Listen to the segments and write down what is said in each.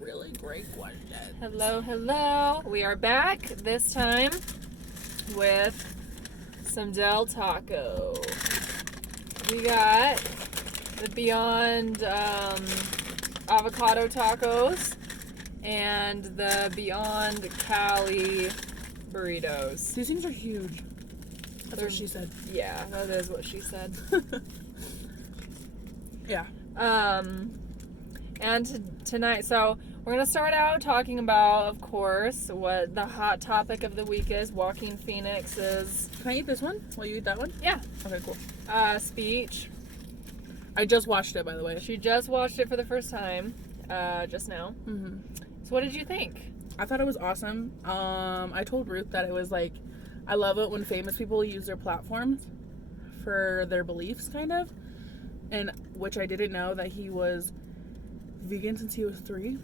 Really great question. Hello. We are back this time with some Del Taco. We got the Beyond avocado tacos and the Beyond Cali burritos. These things are huge. That's what she said. Yeah, that is what she said. Yeah. And tonight, so we're going to start out talking about, of course, what the hot topic of the week is. Joaquin Phoenix's... Can I eat this one? Will you eat that one? Yeah. Okay, cool. Speech. I just watched it, by the way. She just watched it for the first time, just now. Mm-hmm. So what did you think? I thought it was awesome. I told Ruth that it was like, I love it when famous people use their platforms for their beliefs, kind of. And which I didn't know that he was vegan since he was 3.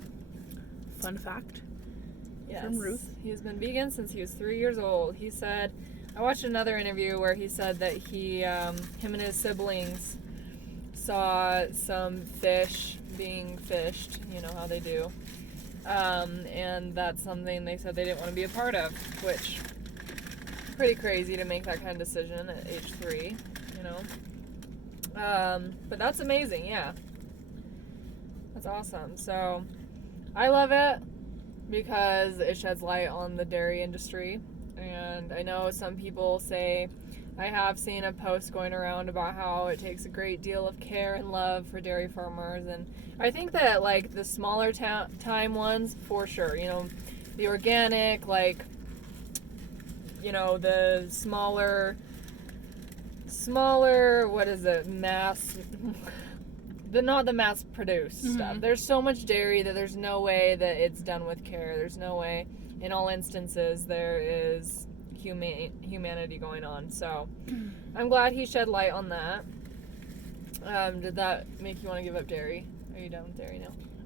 Fun fact. Yes. From Ruth. He's been vegan since he was 3 years old. He said, I watched another interview where he said that he, him and his siblings saw some fish being fished, you know how they do. And that's something they said they didn't want to be a part of, which pretty crazy to make that kind of decision at age 3, you know. But that's amazing, yeah. That's awesome. So I love it because it sheds light on the dairy industry. And I know some people say, I have seen a post going around about how it takes a great deal of care and love for dairy farmers. And I think that, like, the smaller time ones, for sure, you know, the organic, like, you know, the smaller, what is it, not the mass-produced stuff. There's so much dairy that there's no way that it's done with care. There's no way, in all instances, there is humanity going on. So I'm glad he shed light on that. Did that make you want to give up dairy? Are you done with dairy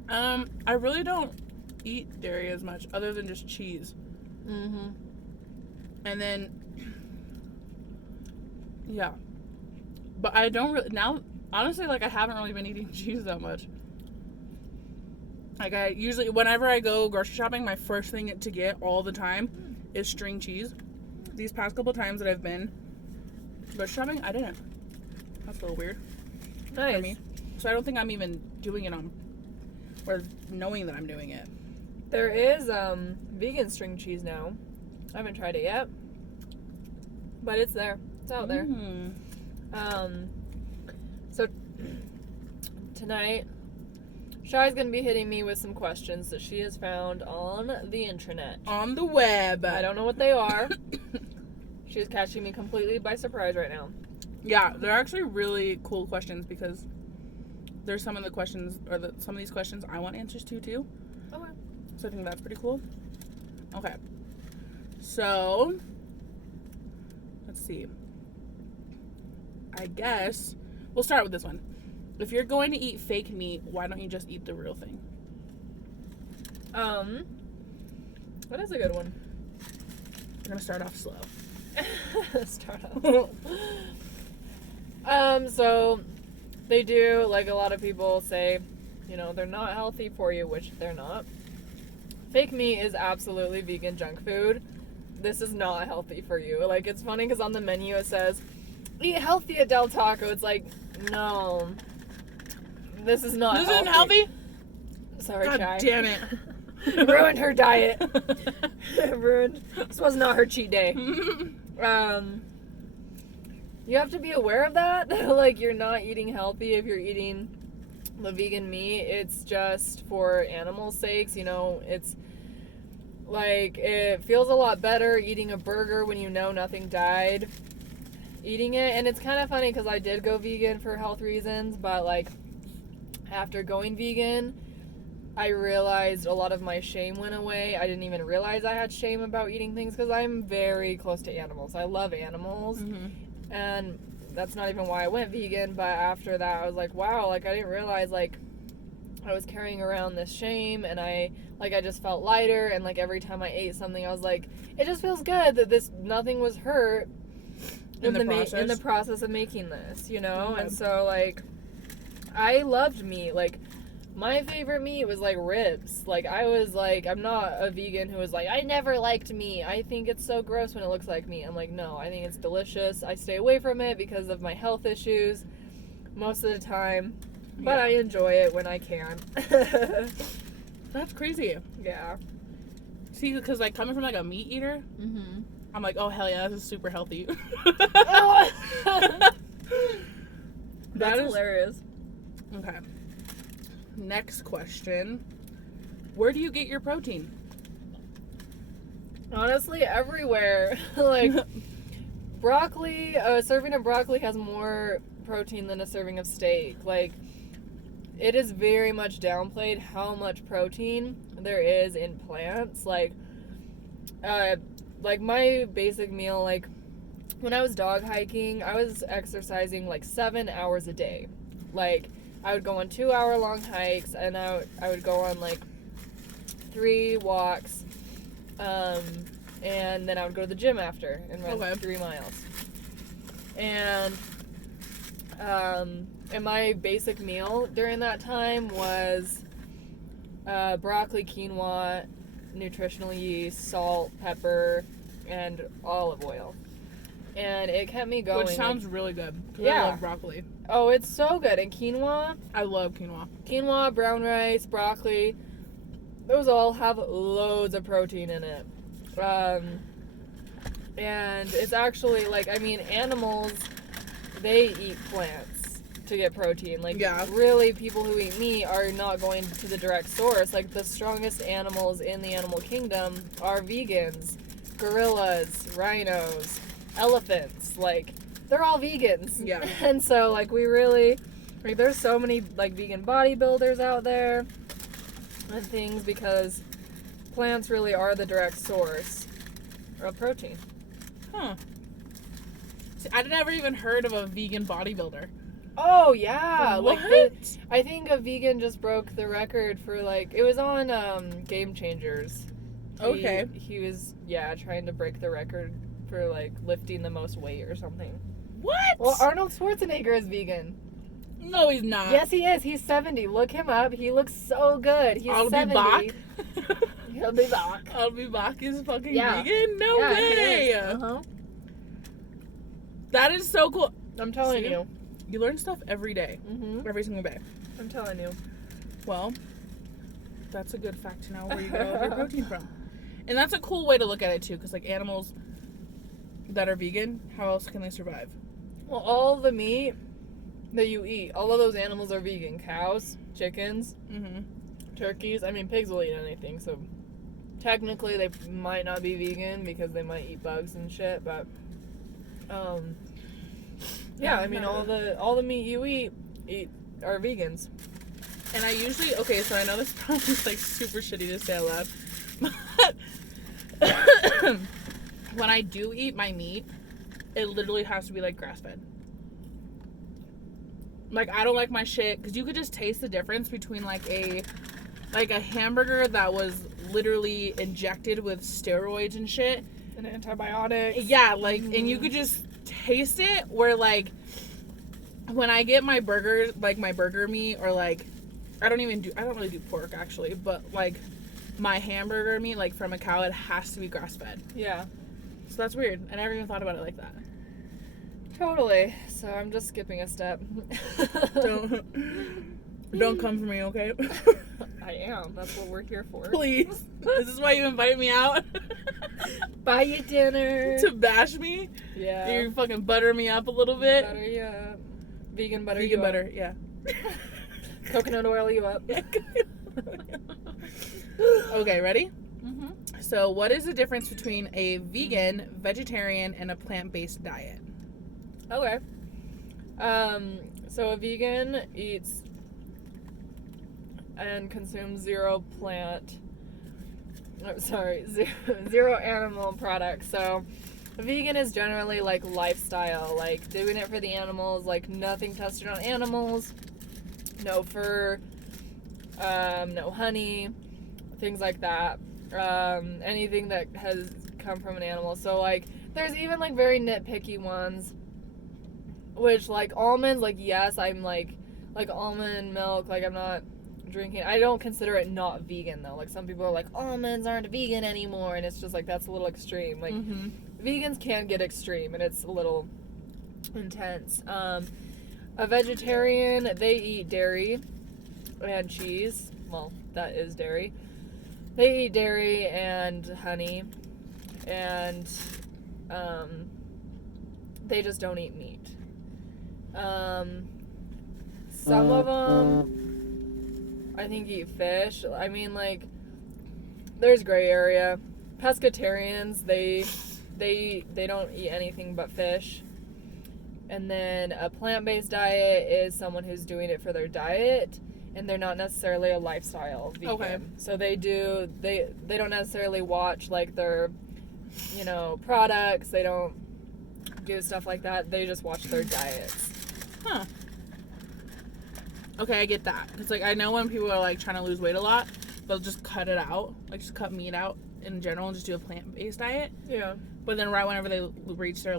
now? I really don't eat dairy as much, other than just cheese. Mm-hmm. And then, yeah. But I don't really, now, honestly, like, I haven't really been eating cheese that much. Like, I usually, whenever I go grocery shopping, my first thing to get all the time is string cheese. These past couple times that I've been grocery shopping, I didn't. That's a little weird. Nice. For me. So I don't think I'm even doing it on, or knowing that I'm doing it. There is vegan string cheese now. I haven't tried it yet, but it's there. It's out there. So tonight, Shai's gonna be hitting me with some questions that she has found on the internet. On the web. I don't know what they are. She's catching me completely by surprise right now. Yeah, they're actually really cool questions because there's some of the questions, or some of these questions I want answers to too. Okay. So I think that's pretty cool. Okay. So, let's see. I guess we'll start with this one. If you're going to eat fake meat, why don't you just eat the real thing? That is a good one. We're gonna start off slow. Start off. So they do, like a lot of people say, you know, they're not healthy for you, which they're not. Fake meat is absolutely vegan junk food. This is not healthy for you. Like, it's funny because on the menu it says, eat healthy at Del Taco. It's like, no. This is not healthy. This isn't healthy? Sorry, God Chai. damn it. Ruined her diet. This was not her cheat day. You have to be aware of that. Like, you're not eating healthy if you're eating the vegan meat. It's just for animals' sakes. You know, it's like, it feels a lot better eating a burger when you know nothing died eating it. And it's kind of funny because I did go vegan for health reasons, but like, after going vegan, I realized a lot of my shame went away. I didn't even realize I had shame about eating things because I'm very close to animals. I love animals. And that's not even why I went vegan, but after that I was like, wow, like, I didn't realize, like, I was carrying around this shame, and I just felt lighter, and like every time I ate something I was like, it just feels good that nothing was hurt in the process of making this, you know. And so, like, I loved meat. Like, My favorite meat was like ribs. Like I was like, I'm not a vegan who was like, I never liked meat. I think it's so gross when it looks like meat. I'm like, no, I think it's delicious. I stay away from it because of my health issues most of the time, but I enjoy it when I can. That's crazy. Yeah. See, because like coming from like a meat eater, I'm like, oh hell yeah, this is super healthy. That's hilarious. Okay. Next question. Where do you get your protein? Honestly, everywhere. Like, broccoli, a serving of broccoli has more protein than a serving of steak. Like, it is very much downplayed how much protein there is in plants. Like my basic meal, like, when I was dog hiking, I was exercising like 7 hours a day. Like, I would go on 2-hour-long hikes, and I would go on like 3 walks, and then I would go to the gym after and run 3 miles. And my basic meal during that time was broccoli, quinoa, nutritional yeast, salt, pepper, and olive oil. And it kept me going. Which sounds really good. Yeah. I love broccoli. Oh, it's so good. And quinoa. I love quinoa. Quinoa, brown rice, broccoli. Those all have loads of protein in it. And it's actually, like, I mean, animals, they eat plants to get protein. Like, really, people who eat meat are not going to the direct source. Like, the strongest animals in the animal kingdom are vegans. Gorillas, rhinos, elephants, like, they're all vegans. Yeah. And so, like, we really, like, there's so many, like, vegan bodybuilders out there and things because plants really are the direct source of protein. Huh. See, I'd never even heard of a vegan bodybuilder. Oh, yeah. What? Like, I think a vegan just broke the record for, like, it was on Game Changers. Okay. He was, trying to break the record for, like, lifting the most weight or something. What? Well, Arnold Schwarzenegger is vegan. No, he's not. Yes, he is. He's 70. Look him up. He looks so good. He's 70. He'll be back. I'll be back is fucking Yeah. vegan? No Yeah, way. he is. Uh-huh. That is so cool. I'm telling See? you. You learn stuff every day. Mm-hmm. Every single day. I'm telling you. Well, that's a good fact to know where you get all of your protein from. And that's a cool way to look at it, too, because, like, animals that are vegan, how else can they survive? Well, all the meat that you eat, all of those animals are vegan. Cows, chickens, turkeys. I mean, pigs will eat anything, so technically they might not be vegan because they might eat bugs and shit, but I mean, all the meat you eat are vegans. And I usually, so I know this probably is, like, super shitty to say out loud, but when I do eat my meat, it literally has to be, like, grass-fed. Like, I don't like my shit, because you could just taste the difference between, like a hamburger that was literally injected with steroids and shit. And antibiotics. Yeah, like, and you could just taste it, where, like, when I get my burger, like, my burger meat, or, like, I don't really do pork, actually, but, like, my hamburger meat, like, from a cow, it has to be grass-fed. Yeah. So that's weird. I never even thought about it like that. Totally. So I'm just skipping a step. Don't come for me, okay? I am. That's what we're here for. Please. This is why you invite me out. Buy you dinner. To bash me? Yeah. You fucking butter me up a little bit. Butter you up. Vegan butter Vegan you butter, up. yeah. Coconut oil you up. Okay, ready? Mm-hmm. So, what is the difference between a vegan, vegetarian, and a plant-based diet? Okay. So a vegan eats and consumes zero animal products. So a vegan is generally like lifestyle, like doing it for the animals, like nothing tested on animals, no fur, no honey, things like that. Anything that has come from an animal. So like there's even like very nitpicky ones, which like almonds, like yes, I'm like almond milk, like I'm not drinking. I don't consider it not vegan though. Like some people are like, almonds aren't vegan anymore, and it's just like that's a little extreme. Like vegans can get extreme, and it's a little intense. A vegetarian, they eat dairy and cheese. Well, that is dairy. They eat dairy and honey, and they just don't eat meat. Some of them, I think, eat fish. I mean, like, there's gray area. Pescatarians, they don't eat anything but fish. And then a plant-based diet is someone who's doing it for their diet, and they're not necessarily a lifestyle vegan. Okay. So they don't necessarily watch, like, their, products. They don't do stuff like that. They just watch their diets. Huh. Okay, I get that. It's like, I know when people are, like, trying to lose weight a lot, they'll just cut it out. Like, just cut meat out in general and just do a plant-based diet. Yeah. But then right whenever they reach their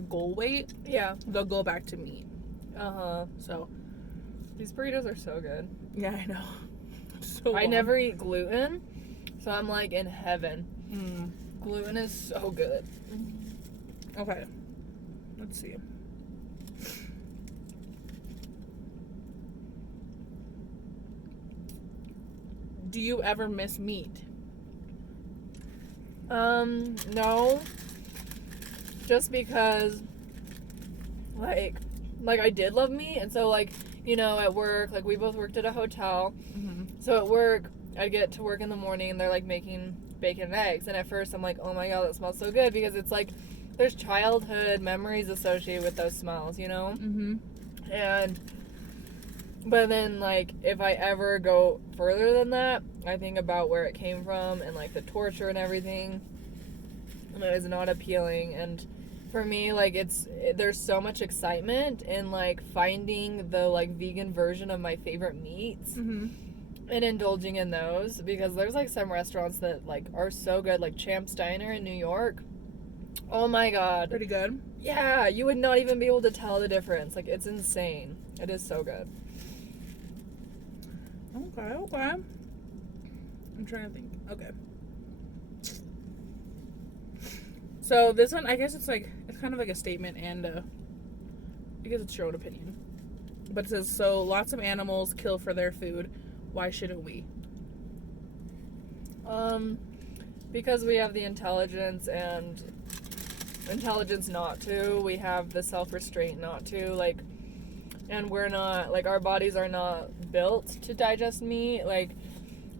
goal weight, Yeah. they'll go back to meat. Uh-huh. So, These burritos are so good. yeah, I know. So I never eat gluten, so I'm, like, in heaven. Mm. Gluten is so good. Okay. Let's see. Do you ever miss meat? No. Just because, like I did love meat, and so, like, at work, like, we both worked at a hotel, so at work, I'd get to work in the morning, and they're, like, making bacon and eggs, and at first, I'm like, oh my god, that smells so good, because it's, like, there's childhood memories associated with those smells, but then, like, if I ever go further than that, I think about where it came from, and, like, the torture and everything, and it is not appealing. And for me, like, there's so much excitement in, like, finding the, like, vegan version of my favorite meats and indulging in those, because there's, like, some restaurants that, like, are so good, like Champ's Diner in New York. Oh my god. Pretty good? Yeah, you would not even be able to tell the difference. Like, it's insane. It is so good. Okay. I'm trying to think. Okay. So this one, I guess it's kind of like a statement, and I guess it's your own opinion. But it says, so lots of animals kill for their food. Why shouldn't we? Because we have the intelligence not to. We have the self-restraint not to. Like, and we're not, like, our bodies are not built to digest meat. Like,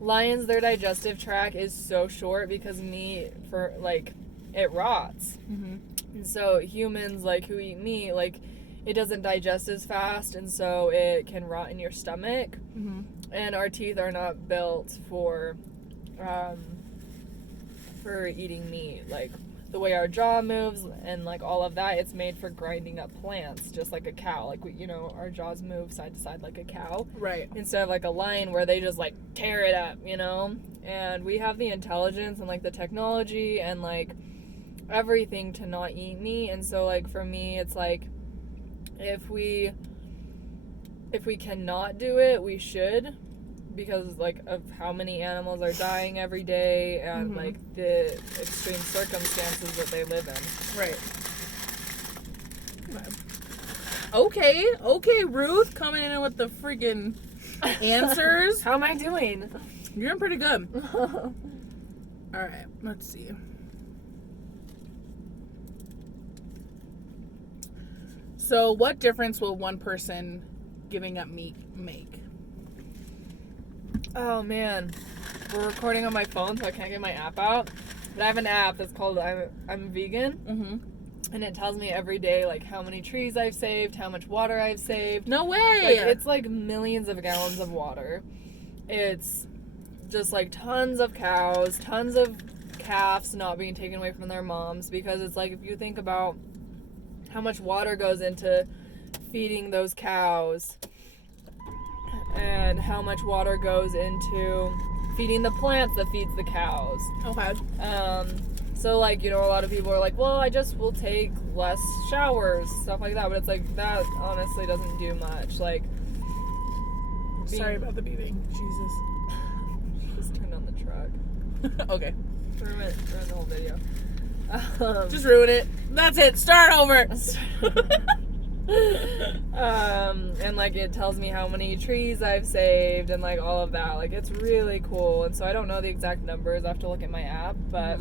lions, their digestive tract is so short because meat, it rots. And so humans, like, who eat meat, like, it doesn't digest as fast, and so it can rot in your stomach. And our teeth are not built for eating meat. Like, the way our jaw moves and, like, all of that, it's made for grinding up plants, just like a cow. Like, our jaws move side to side like a cow. Right. Instead of, like, a lion where they just, like, tear it up, And we have the intelligence and, like, the technology and, like, everything to not eat meat. And so, like, for me, it's like, if we cannot do it, we should, because, like, of how many animals are dying every day and like the extreme circumstances that they live in. Right. Okay, Ruth, coming in with the freaking answers. How am I doing? You're doing pretty good. All right, let's see. So, what difference will one person giving up meat make? Oh man, we're recording on my phone, so I can't get my app out. But I have an app that's called I'm Vegan, and it tells me every day, like, how many trees I've saved, how much water I've saved. No way! Like, it's like millions of gallons of water. It's just like tons of cows, tons of calves not being taken away from their moms, because it's like, if you think about how much water goes into feeding those cows and how much water goes into feeding the plants that feeds the cows. Okay. So, like, a lot of people are like, well, I just will take less showers, stuff like that. But it's like, that honestly doesn't do much. Like, Sorry about the beeping. Jesus. Just turned on the truck. Okay. Ruin the whole video. Just ruin it. That's it. Start over. And like it tells me how many trees I've saved and like all of that. Like it's really cool. And so I don't know the exact numbers. I have to look at my app, but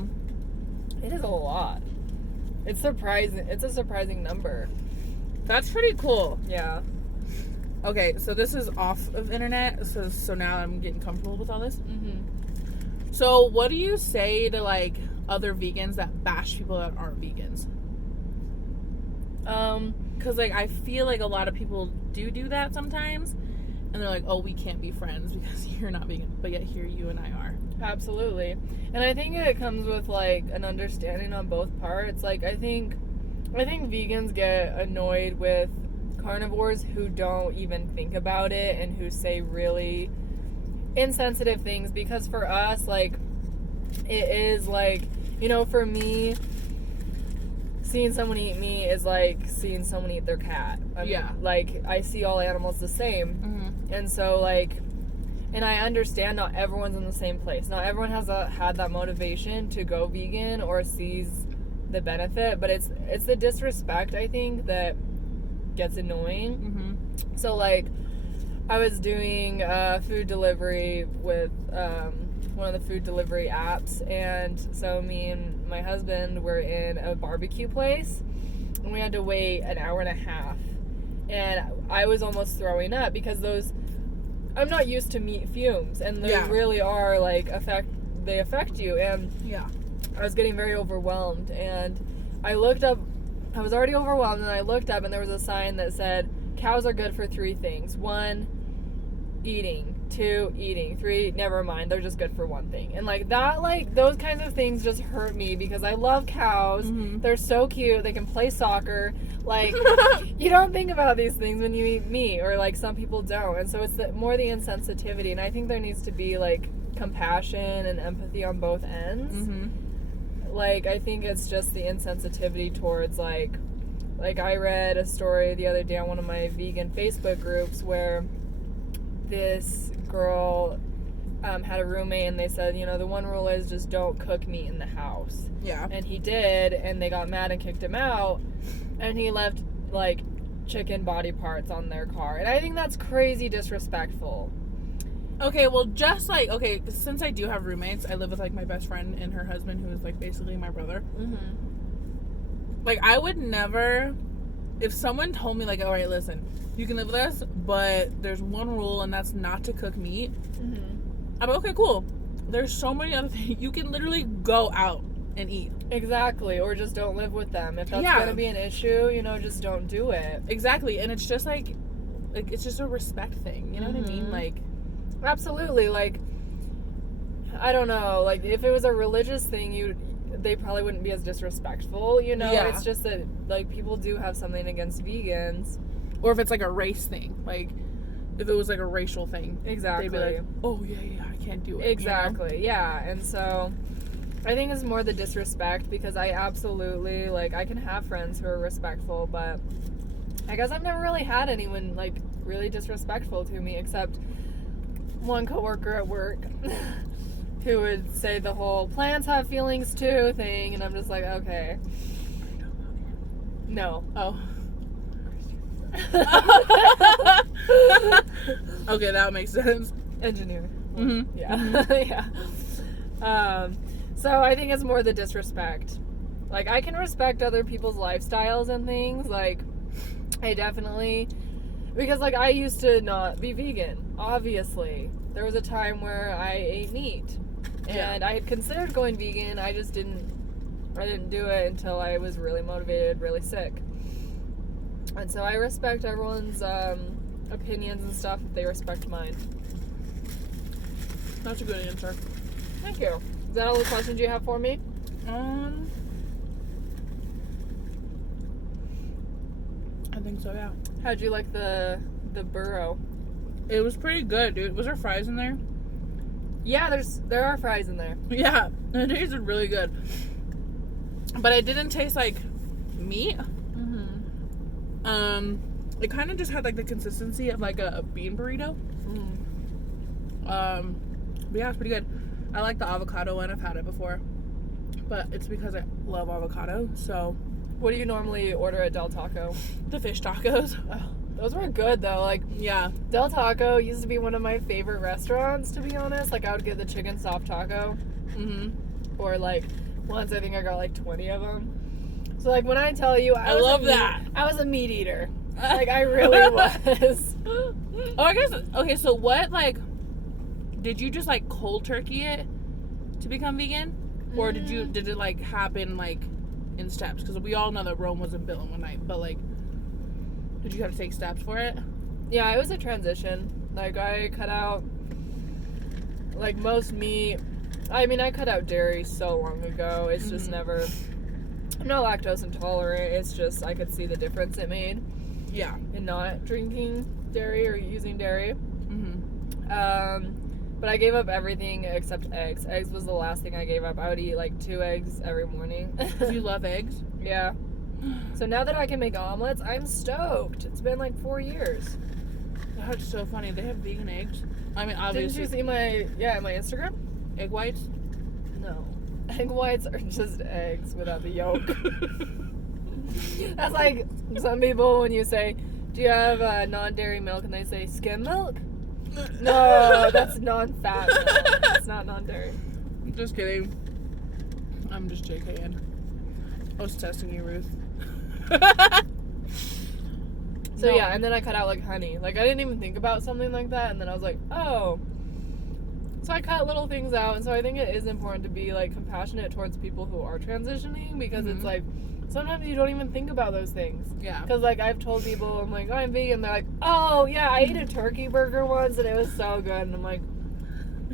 it is a lot. It's surprising. It's a surprising number. That's pretty cool. Yeah. Okay, so this is off of internet. So now I'm getting comfortable with all this. So what do you say to like other vegans that bash people that aren't vegans? Because like I feel like a lot of people do that sometimes, and they're like, oh, we can't be friends because you're not vegan, but yet here you and I are. Absolutely. And I think it comes with like an understanding on both parts. Like I think vegans get annoyed with carnivores who don't even think about it and who say really insensitive things, because for us, like, it is like, you know, for me, seeing someone eat meat is like seeing someone eat their cat. I mean, like, I see all animals the same. And so, like, and I understand not everyone's in the same place. Not everyone has had that motivation to go vegan or sees the benefit, but it's the disrespect, I think, that gets annoying. So, like, I was doing food delivery with one of the food delivery apps, and so me and my husband were in a barbecue place, and we had to wait an hour and a half, and I was almost throwing up because I'm not used to meat fumes, and they really are like they affect you, and I was getting very overwhelmed, and I looked up. I was already overwhelmed, and I looked up, and there was a sign that said cows are good for 3 things: 1, eating; 2, eating; 3, never mind, they're just good for 1 thing. And like that, like those kinds of things just hurt me because I love cows. They're so cute. They can play soccer. Like, you don't think about these things when you eat meat, or like some people don't. And so it's more the insensitivity, and I think there needs to be like compassion and empathy on both ends. Like, I think it's just the insensitivity towards like I read a story the other day on one of my vegan Facebook groups where this girl had a roommate, and they said, you know, the one rule is just don't cook meat in the house. And he did, and they got mad and kicked him out, and he left like chicken body parts on their car, and I think that's crazy disrespectful. Okay, well, just like, okay, since I do have roommates, I live with like my best friend and her husband, who is like basically my brother. Like, I would never, if someone told me like, all right, listen, you can live with us, but there's one rule, and that's not to cook meat. I'm like, okay, cool. There's so many other things. You can literally go out and eat. Exactly, or just don't live with them. If that's gonna be an issue, you know, just don't do it. Exactly, and it's just like it's just a respect thing. You know what I mean? Like, absolutely. Like, I don't know. Like, if it was a religious thing, they probably wouldn't be as disrespectful. You know, it's just that like people do have something against vegans, or if it's like a race thing, like. If it was like a racial thing, exactly. They'd be like, "Oh yeah, I can't do it." Exactly, you know? Yeah. And so, I think it's more the disrespect, because I absolutely like I can have friends who are respectful, but I guess I've never really had anyone like really disrespectful to me, except one coworker at work who would say the whole "plants have feelings too" thing, and I'm just like, okay, no, Okay, that makes sense. Engineer. So I think it's more the disrespect. Like, I can respect other people's lifestyles and things. Like, I definitely, because like I used to not be vegan. Obviously, there was a time where I ate meat, and I had considered going vegan. I just didn't do it until I was really motivated, really sick. And so I respect everyone's opinions and stuff if they respect mine. That's a good answer. Thank you. Is that all the questions you have for me? I think so, yeah. How'd you like the burro? It was pretty good, dude. Was there fries in there? Yeah, there are fries in there. Yeah, it tasted really good. But it didn't taste like meat. It kind of just had like the consistency of like a bean burrito. But yeah, it's pretty good. I like the avocado one. I've had it before, but it's because I love avocado. So, What do you normally order at Del Taco? the fish tacos. Oh, those were good though. Like, Yeah. Del Taco used to be one of my favorite restaurants, to be honest. Like, I would get the chicken soft taco, Mhm. or like once I think I got like 20 of them. So like when I tell you, I love that. I was a meat eater. Like I really was. Oh, I guess. Okay, so what, like, did you just like cold turkey it to become vegan, or did it like happen like in steps? Because we all know that Rome wasn't built in one night, but like, did you have to take steps for it? Yeah, it was a transition. Like I cut out like most meat. I mean, I cut out dairy so long ago. It's just never. I'm not lactose intolerant. It's just I could see the difference it made Yeah. in not drinking dairy or using dairy. Mhm. But I gave up everything except eggs. Eggs was the last thing I gave up. I would eat like 2 eggs every morning. Do you love eggs? Yeah. So now that I can make omelets, I'm stoked. It's been like 4 years. That's so funny. They have vegan eggs. I mean, Didn't obviously, you see my Instagram? egg whites. No. Egg whites are just eggs without the yolk. That's like some people when you say, do you have non-dairy milk? And they say skim milk? No, that's non-fat milk. It's not non-dairy. Just kidding. I'm just JKing. I was testing you, Ruth. So No. yeah, and then I cut out like honey. Like I didn't even think about something like that, and then I was like, oh. So I cut little things out, and so I think it is important to be like compassionate towards people who are transitioning, because it's like sometimes you don't even think about those things. Yeah. Because like I've told people, I'm like, oh, I'm vegan. They're like, oh yeah, I ate a turkey burger once and it was so good. And I'm like,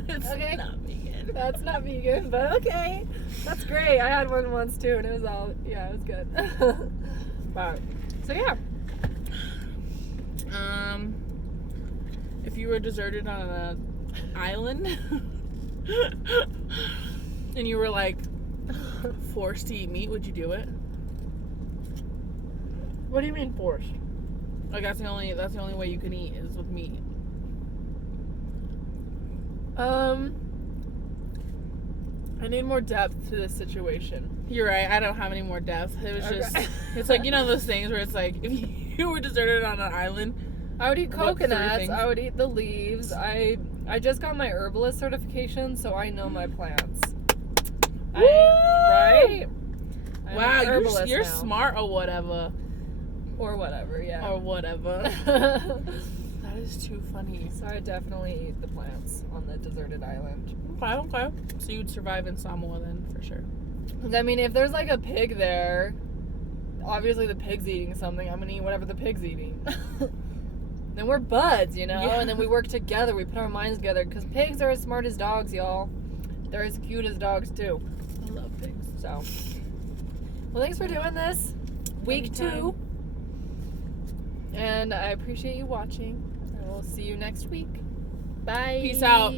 It's okay, not vegan. that's not vegan, but okay, that's great. I had one once too, and it was all it was good. But so yeah. If you were deserted on an island and you were like forced to eat meat, would you do it? What do you mean forced? Like that's the only way you can eat is with meat. I need more depth to this situation. You're right. I don't have any more depth. It was just, it's like, you know those things where it's like, if you were deserted on an island, I would eat What three coconuts. things? I would eat the leaves. I just got my herbalist certification, so I know my plants. Right? I'm wow, an herbalist you're now. smart or whatever. Or whatever, yeah. Or whatever. That is too funny. So I definitely eat the plants on the deserted island. Okay. So you'd survive in Samoa then, for sure. I mean, if there's like a pig there, obviously the pig's eating something. I'm gonna eat whatever the pig's eating. Then we're buds, you know? Yeah. And then we work together. We put our minds together. Because pigs are as smart as dogs, y'all. They're as cute as dogs, too. I love pigs. So, well, thanks for doing this. Week Anytime. 2. And I appreciate you watching. And we'll see you next week. Bye. Peace out.